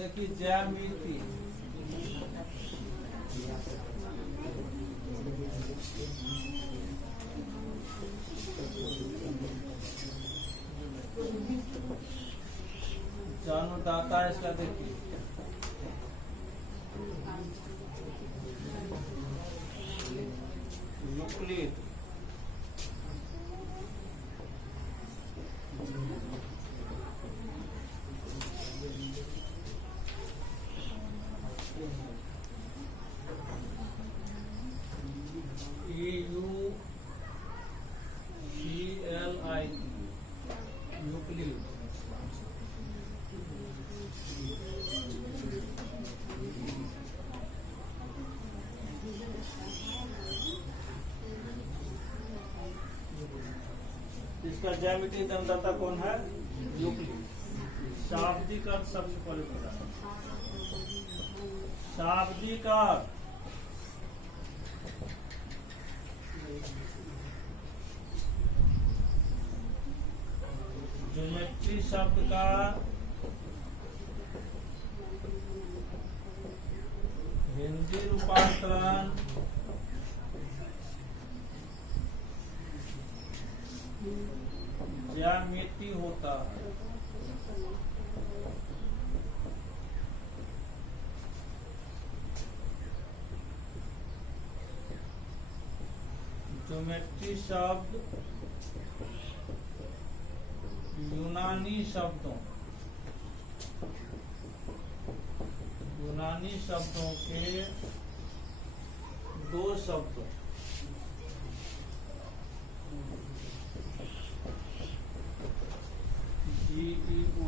देखिए ज्यामिति जन्मदाता है इसका। देखिए यूक्लिड यूक्लिड इसका ज्यामितीय जन्मदाता कौन है? यूक्लिड। शाब्दिक अर्थ सबसे पहले बता। शाब्दिक अर्थ ज्योमेट्री शब्द का हिंदी रूपांतरण ज्यामिति होता है। ज्योमेट्री शब्द यूनानी शब्दों के दो शब्दों GEO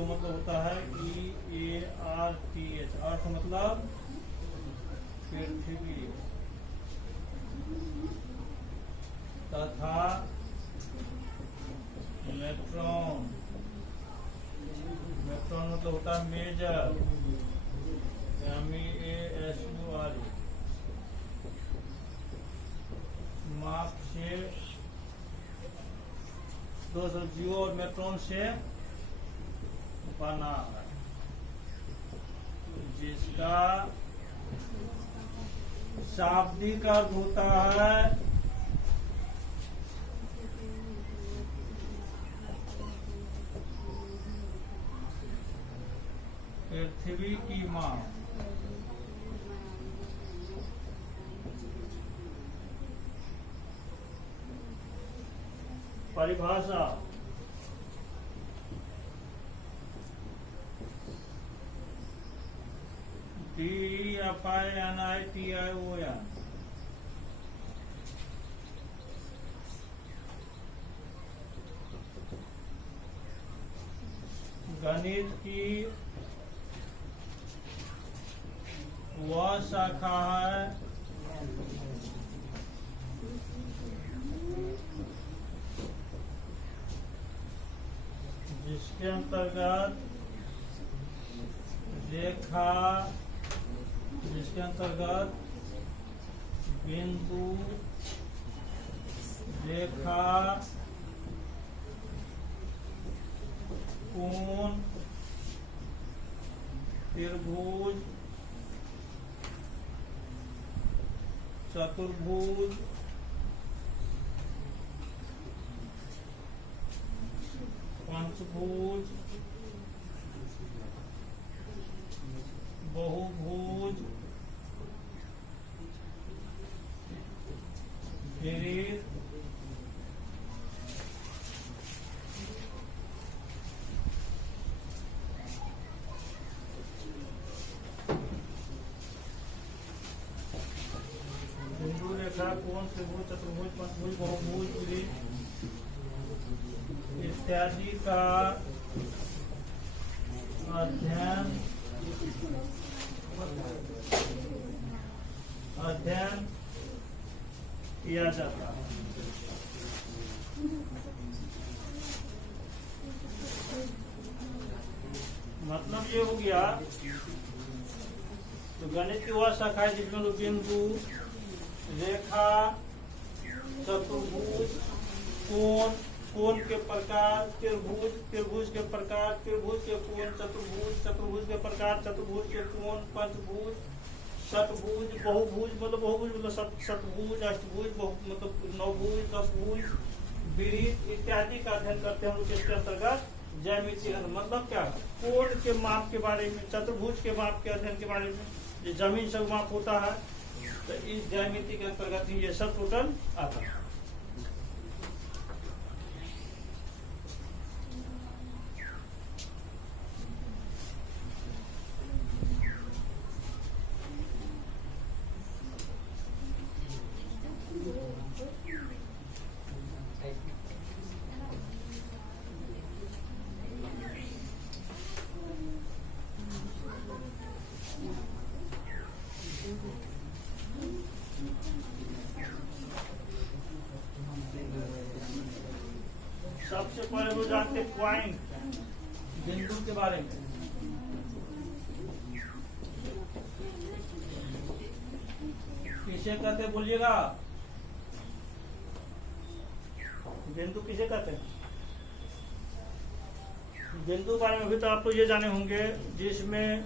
मतलब होता है EARTH, अर्थ मतलब पृथ्वी, तथा मेट्रॉन मतलब होता है मेजर, MEASUR, माप से दो जियो और मेट्रॉन से बना है, जिसका शाब्दिक अर्थ होता है पृथ्वी की मां। परिभाषा DEFINITION गणित की वह शाखा है जिसके अंतर्गत बिंदु, रेखा, कोण, त्रिभुज, चतुर्भुज, पंचभुज, बहुभुज, वृत्त, बिंदु, रेखा, कोण, त्रिभुज, चतुर्भुज, पंचभुज, बहुभुज, वृत्त इत्यादि का अध्ययन किया जाता है। मतलब ये हो गया तो गणित की वह शाखा है जिसमें लोग बिंदु, रेखा, चतुर्भुज, कोण, कोण के प्रकार, त्रिभुज, त्रिभुज के प्रकार, त्रिभुज के कोण, चतुर्भुज, चतुर्भुज के प्रकार, चतुर्भुज के कोण, पंचभुज, षटभुज, बहुभुज मतलब बहुभुज मतलब शतभुज, अष्टभुज, मतलब नवभुज, दसभुज, विहित इत्यादि का अध्ययन करते हैं हम लोग। इसके अंतर्गत ज्यामिति मतलब क्या, कोण के माप के बारे में, चतुर्भुज के माप के अध्ययन के बारे में, जो जमीन सब माप होता है, तो इस ज्यामिति के अंतर्गत ही ये सब टोटल आता है। सबसे पहले वो जानते पॉइंट, बिंदु के बारे में। किसे कहते बोलिएगा, बिंदु किसे कहते हैं? बिंदु बारे में भी तो आप तो ये जाने होंगे, जिसमें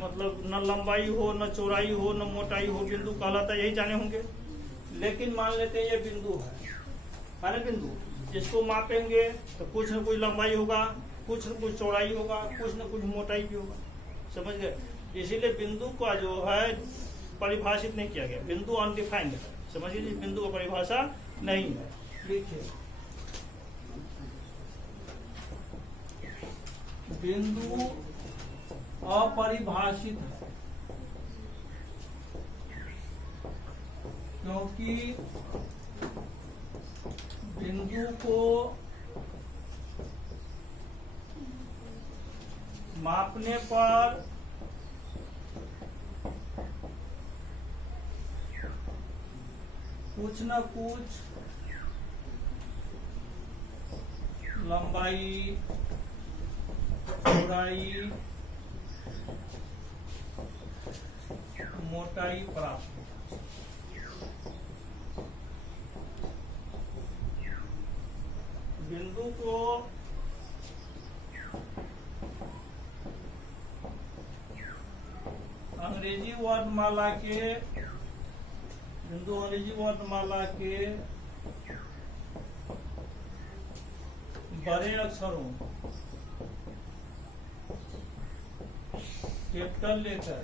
मतलब न लंबाई हो, न चौड़ाई हो, न मोटाई हो, बिंदु कहलाता, यही जाने होंगे। लेकिन मान लेते हैं ये बिंदु है ना, बिंदु इसको मापेंगे तो कुछ न कुछ लंबाई होगा, कुछ न कुछ चौड़ाई होगा, कुछ न कुछ मोटाई भी होगा, समझ गए। इसीलिए बिंदु का जो है परिभाषित नहीं किया गया, बिंदु अनडिफाइंड है, समझ लीजिए, बिंदु का परिभाषा नहीं है। लिखिए, बिंदु अपरिभाषित है, क्योंकि बिंदु को मापने पर कुछ न कुछ लंबाई, चौड़ाई, मोटाई प्राप्त होता है। बिंदु को अंग्रेजी वर्णमाला के, बिंदु अंग्रेजी वर्णमाला के बड़े अक्षरों capital letter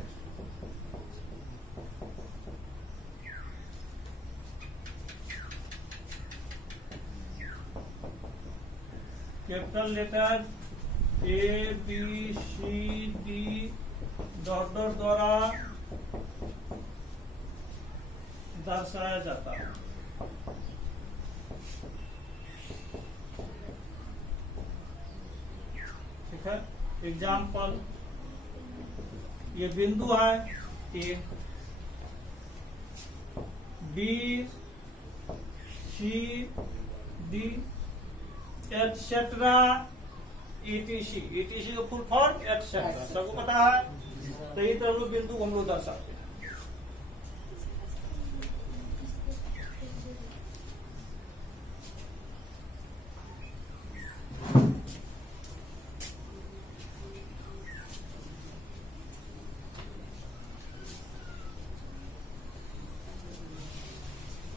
A B C D dot dot द्वारा दर्शाया जाता है। ठीक है, एग्जाम्पल, ये बिंदु है A, B C D etcetera ETC, ETC का फुल फॉर्म एटसेट्रा, सबको पता है। तो ये तरह लोग बिंदु हम लोग दर्शाते हैं।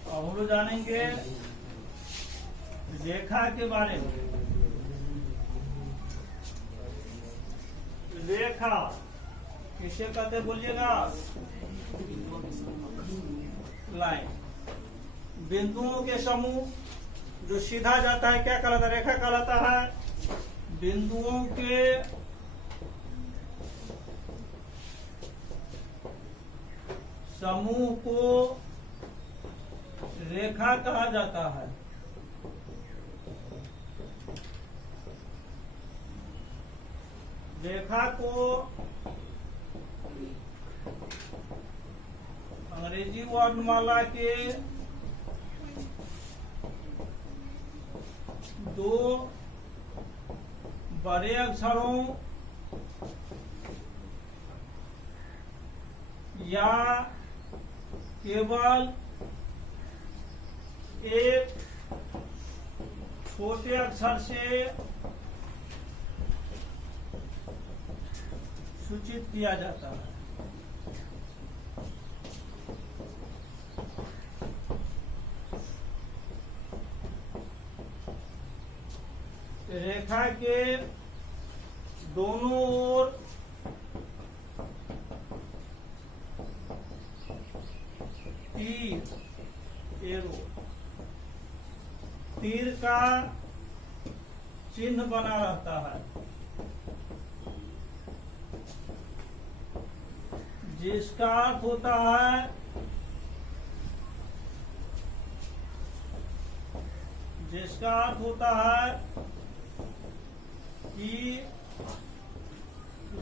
अब हम लोग जानेंगे रेखा के बारे में। रेखा किसे कहते बोलिएगा? लाइन, बिंदुओं के समूह जो सीधा जाता है क्या कहलाता है? रेखा कहलाता है। बिंदुओं के समूह को रेखा कहा जाता है। रेखा को अंग्रेजी वर्णमाला के दो बड़े अक्षरों या केवल एक छोटे अक्षर से सूचित किया जाता है। रेखा के दोनों ओर तीर का चिन्ह बना रहता है, जिसका अर्थ होता है कि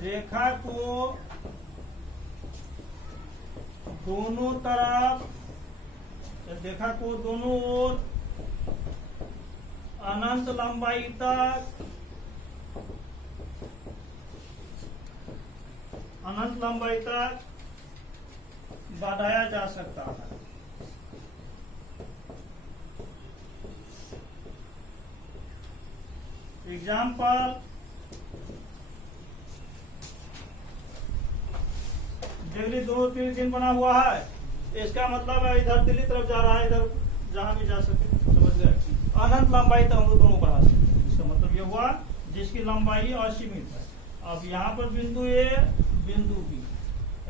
रेखा को दोनों तरफ, रेखा को दोनों ओर अनंत लंबाई तक बढ़ाया जा सकता है। एग्जाम्पल, जंगली दोनों तीर चिन्ह बना हुआ है, इसका मतलब है इधर दिल्ली तरफ जा रहा है, इधर जहां भी जा सके, समझ गए। अनंत लंबाई तक हम लोग दोनों बढ़ा सकते हैं। इसका मतलब ये हुआ जिसकी लंबाई असीमित है। अब यहाँ पर बिंदु ए, बिंदु बी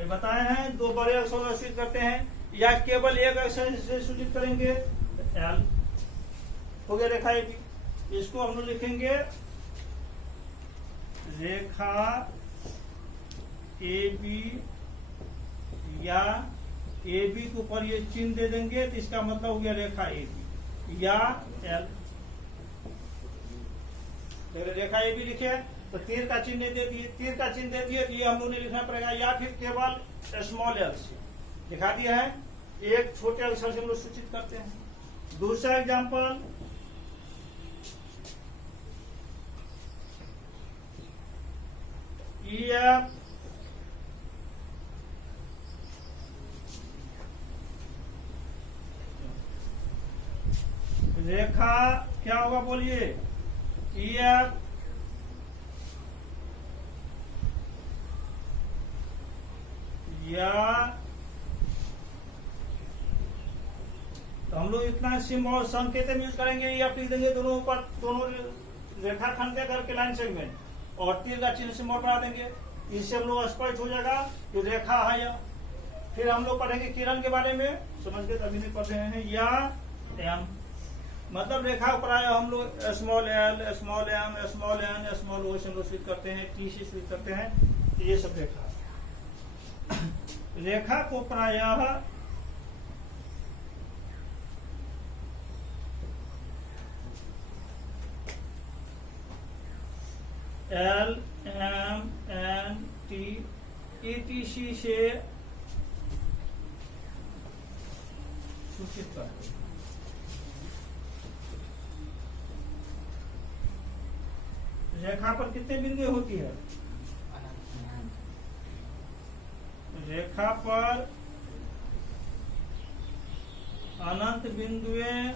बताए हैं, दो बड़े अक्षरों में सूचित करते हैं या केवल एक अक्षर से सूचित करेंगे। एल हो गया रेखा ए बी। इसको हम लोग लिखेंगे रेखा ए बी, या ए बी के ऊपर ये चिन्ह दे देंगे, तो इसका मतलब हो गया रेखा ए बी या एल। रेखा ए बी लिखे तो तीर का चिन्ह दे दिए, तो ये हम लोग ने लिखना पड़ेगा, या फिर केवल स्मॉल एल से दिखा दिया है। एक छोटे अक्षर से हम लोग सूचित करते हैं। दूसरा एग्जाम्पल, EF रेखा क्या होगा बोलिए, EF या, तो हम लोग इतना सिंबल संकेत यूज करेंगे, या लिख देंगे दोनों ऊपर, दोनों रेखा खंड दे करके लाइन सेगमेंट, और तीर का चिन्ह सिंबल बना देंगे। इससे हम लोग स्पष्ट हो जाएगा कि रेखा है या। फिर हम लोग पढ़ेंगे किरण के बारे में, समझ गए, अभी नहीं पढ़ रहे हैं। या एम मतलब रेखा पर आया हम लोग small L, small M, small N, small O से हम लोग सूचित करते हैं, टी से सूचित करते हैं। ये सब रेखा रेखा को प्रायः L, M, N, T, ETC से सूचित करते हैं। रेखा पर कितने बिंदु होती है? रेखा पर अनंत बिंदुएं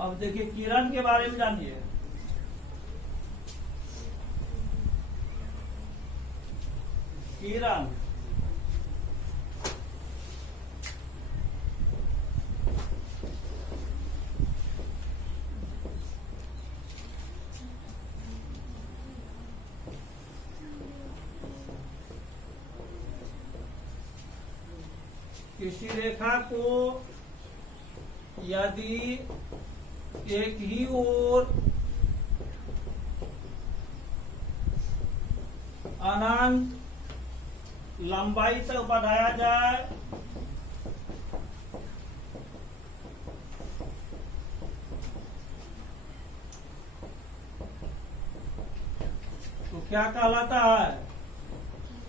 अब देखिए किरण के बारे में जानिए। किरण किसी रेखा को यदि एक ही ओर अनंत लंबाई तक बढ़ाया जाए तो क्या कहलाता है?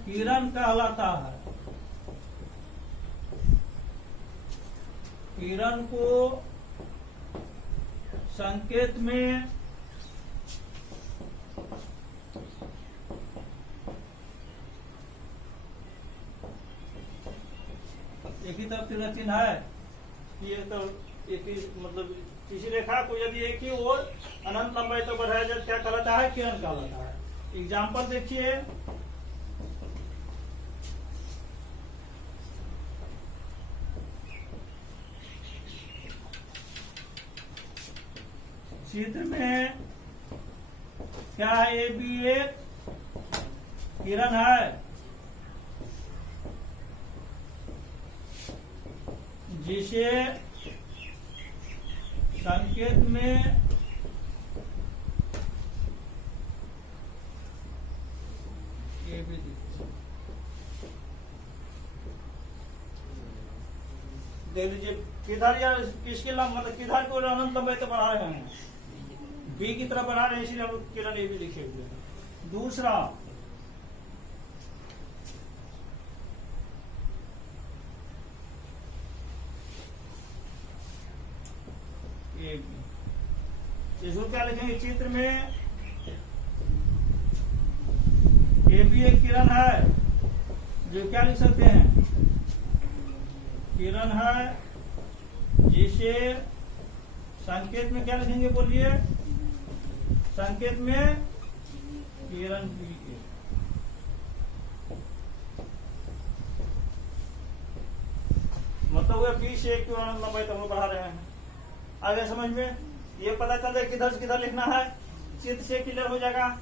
किरण कहलाता है। किरण को संकेत में एक ही तरफ तिरछा चिन्ह है, ये तो एक ही मतलब किसी रेखा को यदि एक ही ओर अनंत लंबाई तक बढ़ाया जाए क्या कहलाता है? किरण कहलाता है। एग्जाम्पल देखिए, चित्र में क्या है? ए बी एक किरण है जिसे संकेत में ए बी देख लीजिए, किधर या किसके मतलब किधर को अनंत लंबाई तक बढ़ा रहे हैं? बी की तरफ बढ़ा रहे हैं, इसलिए हम लोग किरण ए बी लिखे हुए हैं। दूसरा, ए बी, इसको क्या लिखेंगे? चित्र में ए बी एक किरण है, जो क्या लिख सकते हैं? किरण है जिसे संकेत में क्या लिखेंगे? बोलिए, संकेत में किरण बी के। मतलब वो बी से एक किरण लंबाई तक हम बढ़ा रहे हैं। आगे समझ में ये पता चल जाए किधर से किधर लिखना है, चित्र से क्लियर हो जाएगा।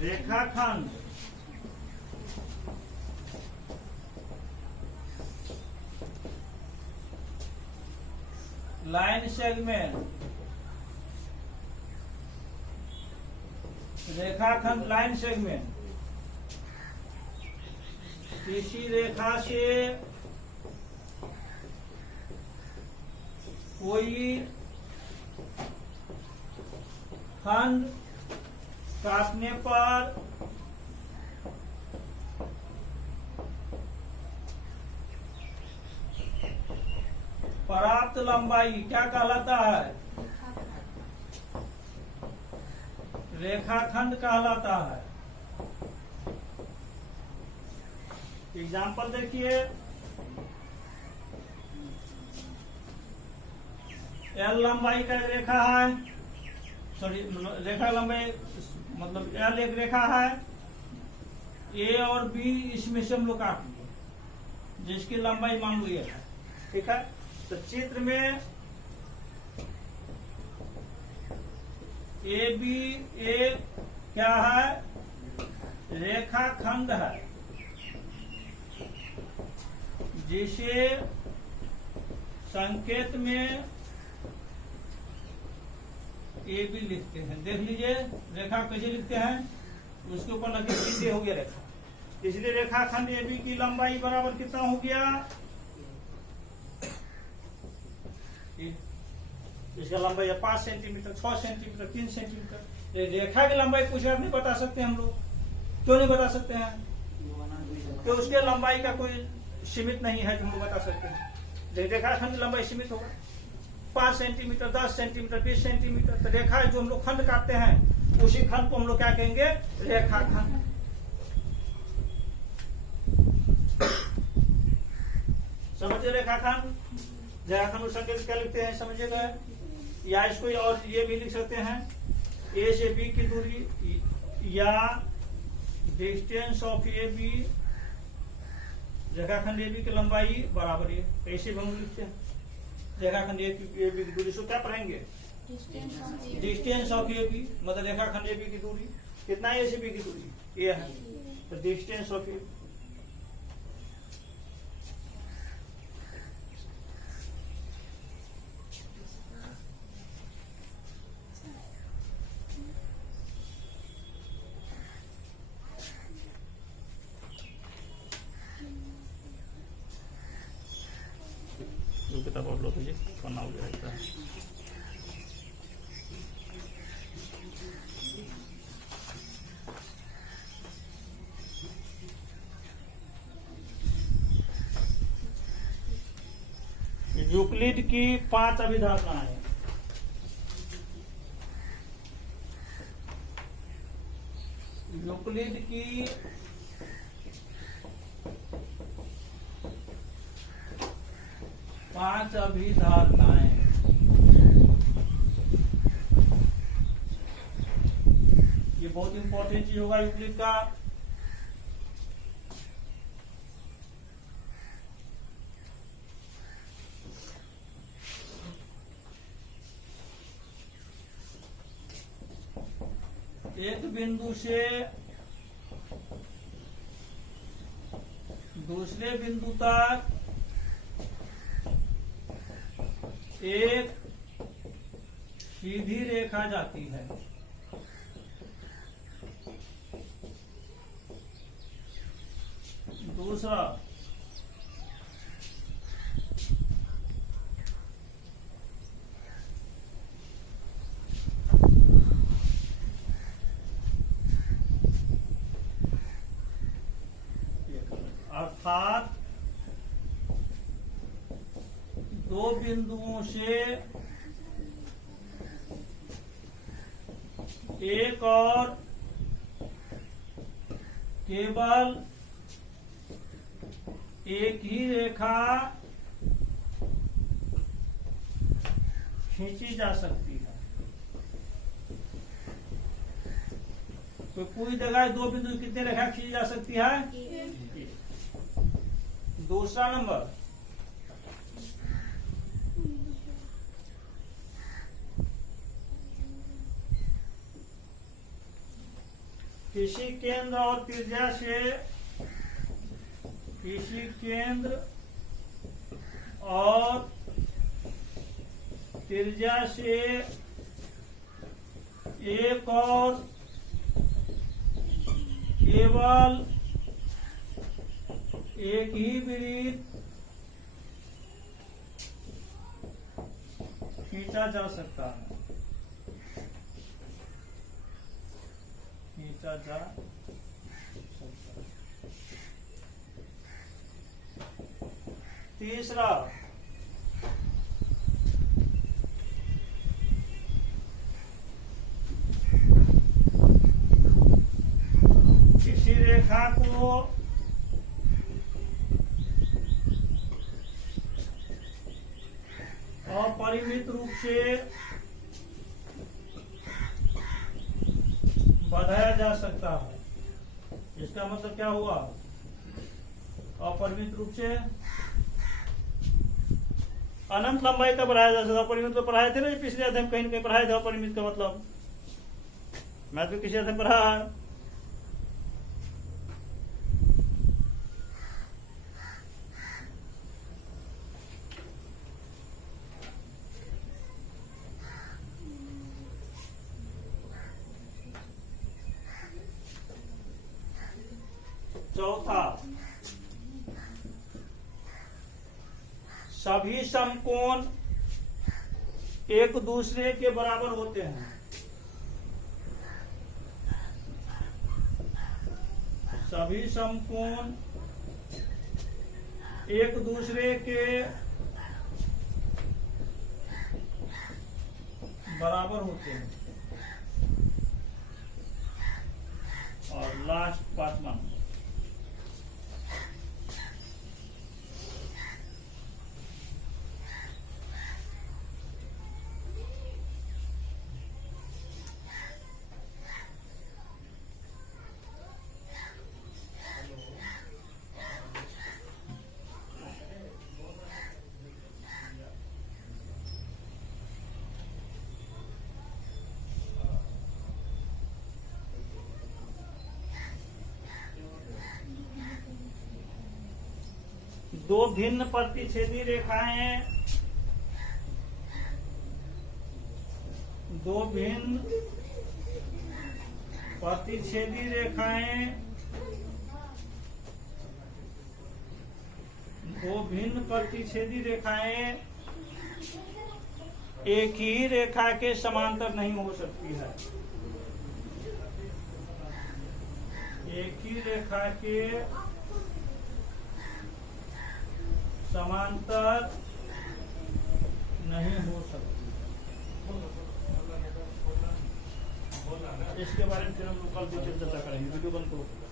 रेखाखंड लाइन सेगमेंट, रेखाखंड लाइन सेगमेंट किसी रेखा से कोई खंड काटने पर प्राप्त लंबाई क्या कहलाता है? रेखाखंड कहलाता है। एग्जाम्पल देखिए, एल लंबाई का एक रेखा है, सॉरी रेखा लंबाई मतलब एल एक रेखा है, ए और बी इसमें से हम लोग काट लिए, जिसकी लंबाई मान ली है। ठीक है, तो चित्र में ए बी एक क्या है? रेखाखंड है जिसे संकेत में ए बी लिखते हैं। देख लीजिए रेखा कैसे लिखते हैं, उसके ऊपर लगे सीधे हो गया रेखा, इसलिए रेखाखंड ए बी की लंबाई बराबर कितना हो गया? इसका लंबाई है 5 सेंटीमीटर, 6 सेंटीमीटर, 3 सेंटीमीटर। रेखा की लंबाई कुछ नहीं बता सकते हम लोग। क्यों नहीं बता सकते हैं? तो उसके लंबाई का कोई सीमित नहीं है जो हम लोग बता सकते हैं। रेखाखंड की लंबाई सीमित होगा 5 सेंटीमीटर, 10 सेंटीमीटर, 20 सेंटीमीटर। तो रेखा जो हम लोग खंड काटते हैं उसी खंड को हम लोग क्या कहेंगे? रेखाखंड। समझिए रेखाखंड, रेखाखंड संकेत क्या लिखते हैं समझिएगा, या इसको और ये भी लिख सकते हैं, ए से बी की दूरी या डिस्टेंस ऑफ ए बी, रेखाखंड ए बी की लंबाई बराबर है। ऐसे भी हम लिखते हैं रेखाखंड ए बी की दूरी। सो क्या पढ़ेंगे? डिस्टेंस ऑफ ए बी मतलब रेखाखंड ए बी की दूरी। कितना है एसीबी की दूरी? ये है द डिस्टेंस ऑफ ए। किताब आप लो तुझे पन्ना हो जाएगा। यूक्लिड की 5 अभिधारणाएं। यूक्लिड की 5 अभिधारणाएं। ये बहुत इंपॉर्टेंट चीज होगा यूक्लिड का। एक बिंदु से दूसरे बिंदु तक एक सीधी रेखा जाती है। दूसरा, अर्थात दो बिंदुओं से एक और केवल एक ही रेखा खींची जा सकती है। तो कोई जगह दो बिंदु कितने रेखा खींची जा सकती है? दूसरा नंबर, किसी केंद्र और त्रिज्या से किसी केंद्र और त्रिज्या से एक और केवल एक ही वृत्त खींचा जा सकता है। खींचा जा सकता है। तीसरा, किसी रेखा को अपरिमित रूप से बढ़ाया जा सकता है। इसका मतलब क्या हुआ? अपरिमित रूप से अनंत लंबाई तक बढ़ाया जा सकता है। अपरिमित तो पढ़ाए थे ना पिछले अध्याय में, कहीं न कहीं पढ़ाए थे अपरिमित का मतलब। मैं तो किसी अध्याय में पढ़ा है। चौथा, सभी समकोण एक दूसरे के बराबर होते हैं। सभी समकोण एक दूसरे के बराबर होते हैं। और लास्ट 5वां, दो भिन्न प्रतिच्छेदी रेखाएं, दो भिन्न प्रतिच्छेदी रेखाएं, दो भिन्न प्रतिच्छेदी रेखाएं एक ही रेखा के समांतर नहीं हो सकती है। एक ही रेखा के समांतर नहीं हो सकती। इसके बारे में फिर हम लोग कल चर्चा करेंगे। वीडियो बंद करो।